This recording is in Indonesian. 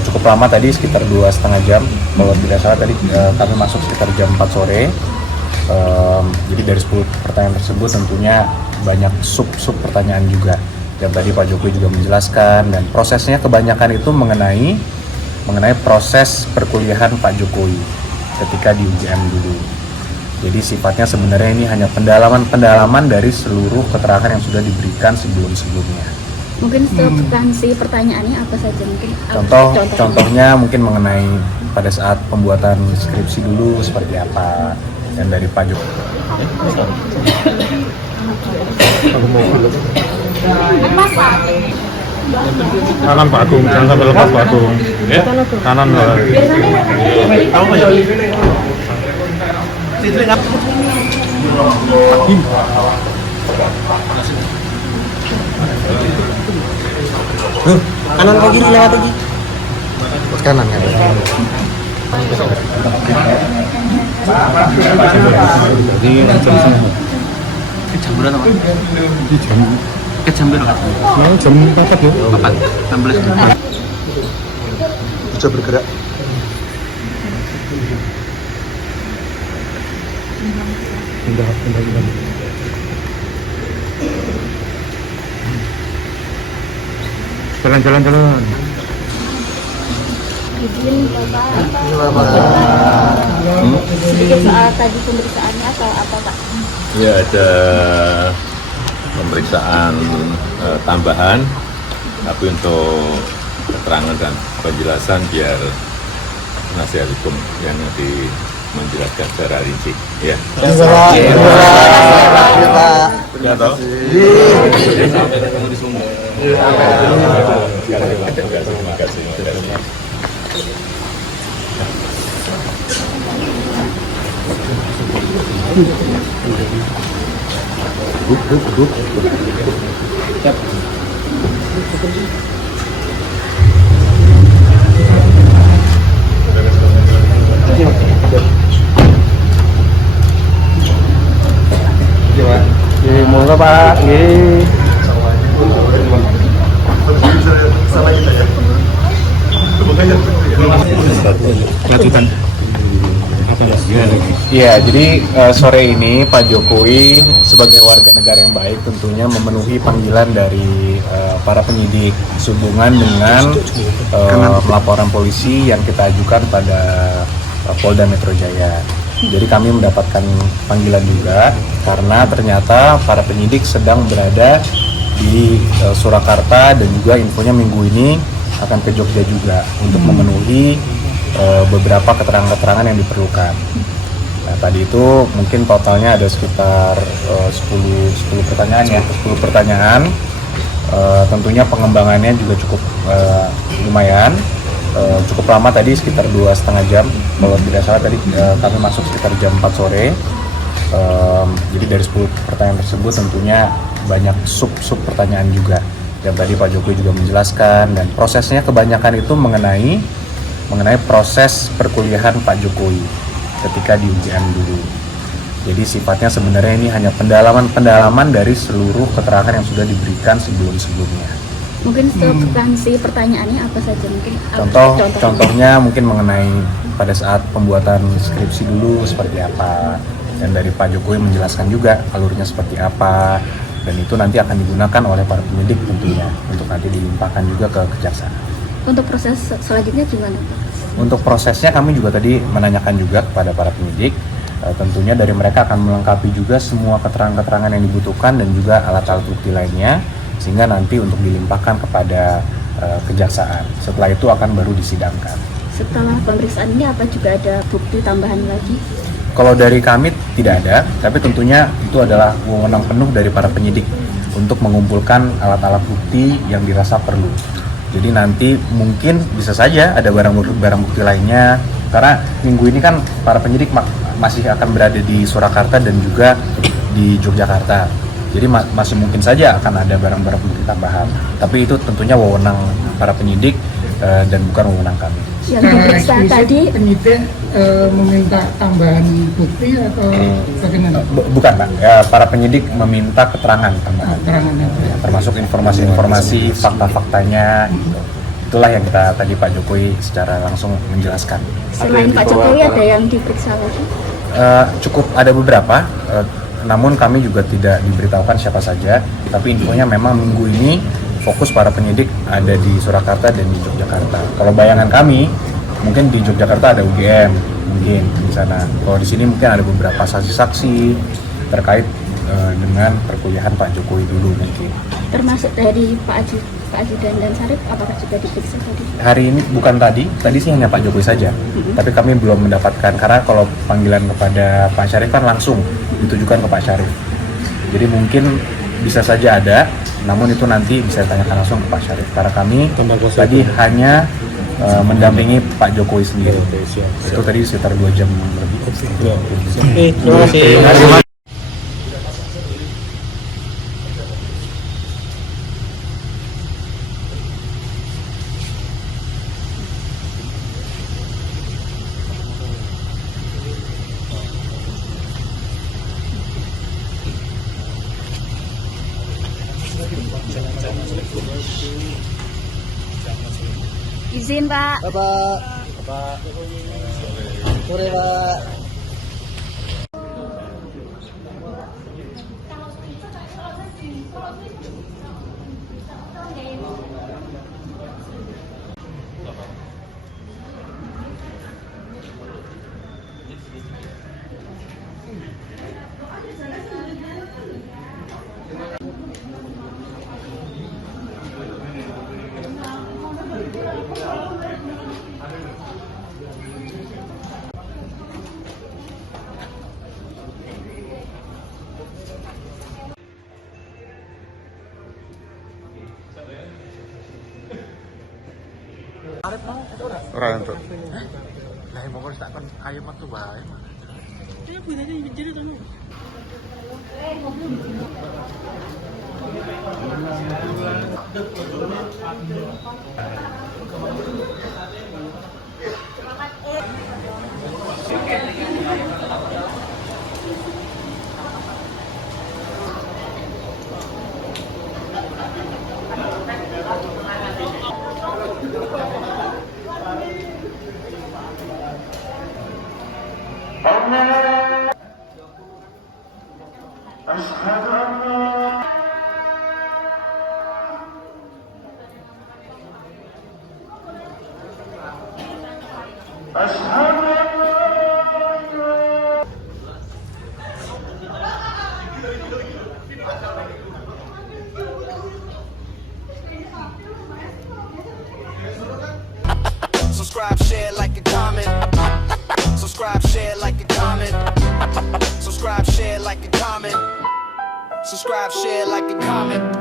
Cukup lama tadi, sekitar 2,5 jam. Kalau tidak salah tadi kami masuk sekitar jam 4 sore. Jadi dari 10 pertanyaan tersebut tentunya banyak sub pertanyaan juga. Dan tadi Pak Jokowi juga menjelaskan, dan prosesnya kebanyakan itu mengenai proses perkuliahan Pak Jokowi ketika di UGM dulu. Jadi sifatnya sebenarnya ini hanya pendalaman dari seluruh keterangan yang sudah diberikan sebelumnya. Mungkin substansi pertanyaannya apa saja mungkin? Contohnya mungkin mengenai pada saat pembuatan skripsi dulu seperti apa, dan dari Pak Jokowi. Kanan Pak Agung, jangan sampai lepas Pak Agung. Ya? Kanan lah. Kanan ke kiri lewat lagi. Terus kanan kan. Jam berapa? Jam berapa? Jam 4 ya? 16. Bisa bergerak. Pindah. Jalan. Izin Bapak. Sedikit soal tadi pemeriksaannya atau apa Pak? Ya, ada pemeriksaan tambahan, tapi untuk keterangan dan penjelasan biar penasihat hukum yang nanti menjelaskan secara rinci. Ya. Ya, toh? Terima kasih. Monggo Pak. Nggih. Lanjutan. Ya, jadi sore ini Pak Jokowi sebagai warga negara yang baik tentunya memenuhi panggilan dari para penyidik sehubungan dengan laporan polisi yang kita ajukan pada Polda Metro Jaya. Jadi kami mendapatkan panggilan juga karena ternyata para penyidik sedang berada di Surakarta, dan juga infonya minggu ini akan ke Jogja juga untuk memenuhi beberapa keterangan-keterangan yang diperlukan. Nah, tadi itu mungkin totalnya ada sekitar 10 pertanyaan ya, 10 pertanyaan. Tentunya pengembangannya juga cukup lumayan, cukup lama tadi, sekitar 2,5 jam. Kalau tidak salah tadi kami masuk sekitar jam 4 sore. Jadi dari 10 pertanyaan tersebut tentunya banyak sub pertanyaan juga. Dan tadi Pak Jokowi juga menjelaskan, dan prosesnya kebanyakan itu mengenai proses perkuliahan Pak Jokowi ketika di UGM dulu. Jadi sifatnya sebenarnya ini hanya pendalaman dari seluruh keterangan yang sudah diberikan sebelumnya. Mungkin substansi pertanyaannya apa saja mungkin? Contohnya mungkin mengenai pada saat pembuatan skripsi dulu seperti apa, dan dari Pak Jokowi menjelaskan juga alurnya seperti apa, dan itu nanti akan digunakan oleh para penyidik tentunya untuk nanti dilimpahkan juga ke kejaksaan. Untuk proses selanjutnya gimana Pak? Untuk prosesnya kami juga tadi menanyakan juga kepada para penyidik, tentunya dari mereka akan melengkapi juga semua keterangan-keterangan yang dibutuhkan dan juga alat-alat bukti lainnya, sehingga nanti untuk dilimpahkan kepada kejaksaan. Setelah itu akan baru disidangkan. Setelah pemeriksaan ini apa juga ada bukti tambahan lagi? Kalau dari kami tidak ada, tapi tentunya itu adalah wewenang penuh dari para penyidik untuk mengumpulkan alat-alat bukti yang dirasa perlu. Jadi nanti mungkin bisa saja ada barang bukti lainnya, karena minggu ini kan para penyidik masih akan berada di Surakarta dan juga di Yogyakarta. Jadi masih mungkin saja akan ada barang-barang bukti tambahan. Tapi itu tentunya wewenang para penyidik dan bukan wewenang kami. Yang diperiksa tadi penyidik meminta tambahan bukti atau bagaimana? Bukan Pak, para penyidik meminta keterangan tambahan, Keterangannya. termasuk informasi-informasi, fakta-faktanya. Gitu. Itulah yang kita tadi Pak Jokowi secara langsung menjelaskan. selain Pak Jokowi ada yang diperiksa lagi? Cukup ada beberapa, namun kami juga tidak diberitahukan siapa saja. Tapi infonya memang minggu ini fokus para penyidik ada di Surakarta dan di Yogyakarta. Kalau bayangan kami, mungkin di Yogyakarta ada UGM, mungkin di sana. Kalau di sini mungkin ada beberapa saksi-saksi terkait dengan perkuliahan Pak Jokowi dulu mungkin. Termasuk dari Pak Ajudan dan Sarip, apakah juga diperiksa tadi? Hari ini bukan tadi sih hanya Pak Jokowi saja. Tapi kami belum mendapatkan, karena kalau panggilan kepada Pak Syarif kan langsung ditujukan ke Pak Syarif. Jadi mungkin bisa saja ada, namun itu nanti bisa ditanyakan langsung ke Pak Syarif. Karena kami tadi hanya mendampingi Pak Jokowi sendiri. Itu tadi sekitar 2 jam lebih. Terima kasih. Izin Pak. Bapak. Sore Pak. Ora entuk. Lah mau tak kon ayo metu wae. Subscribe, share, like, and comment. Subscribe, share, like, and comment. Subscribe, share, like, and comment. Subscribe, share, like, and comment.